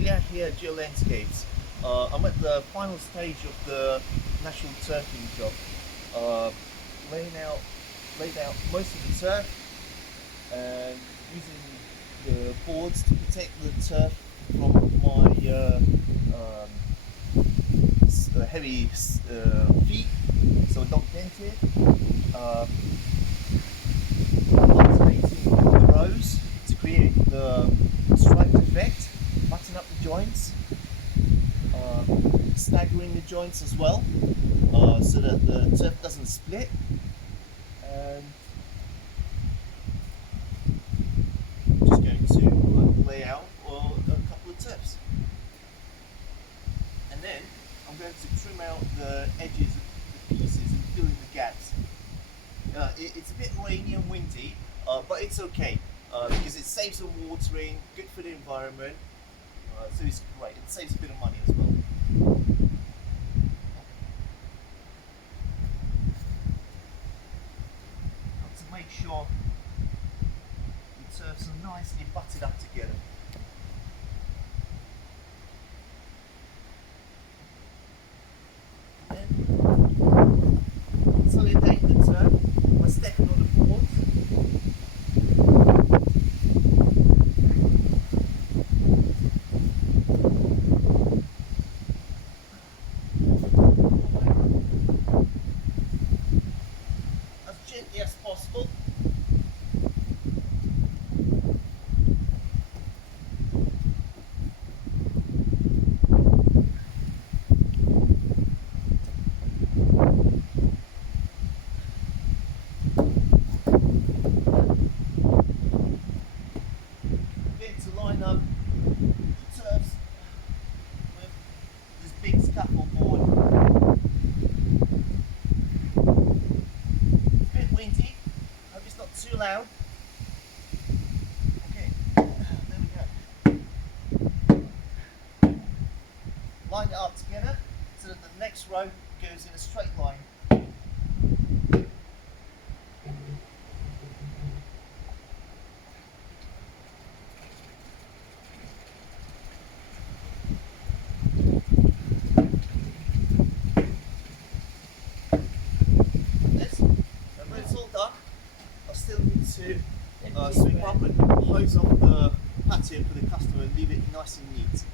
here, GIO Landscapes. I'm at the final stage of the national turfing job. Laying out most of the turf and using the boards to protect the turf from my heavy feet, so it don't dent it. Alternating the rows to create the striped effect, button up the joints, staggering the joints as well, so that the turf doesn't split. And just going to lay out a couple of turfs, and then I'm going to trim out the edges of the pieces and fill in the gaps. It's a bit rainy and windy, but it's okay because it saves on watering, good for the environment, so it's great. It saves a bit of money as well. Got to make sure the turfs are nicely butted up together. Then consolidate the turf by stepping on the boards. As gently as possible. To line up the turfs with this big scaffold board. It's a bit windy, hope it's not too loud. Okay, there we go. Line it up together so that the next row goes in a straight line. I still need to sweep up and hose off the patio for the customer and leave it nice and neat.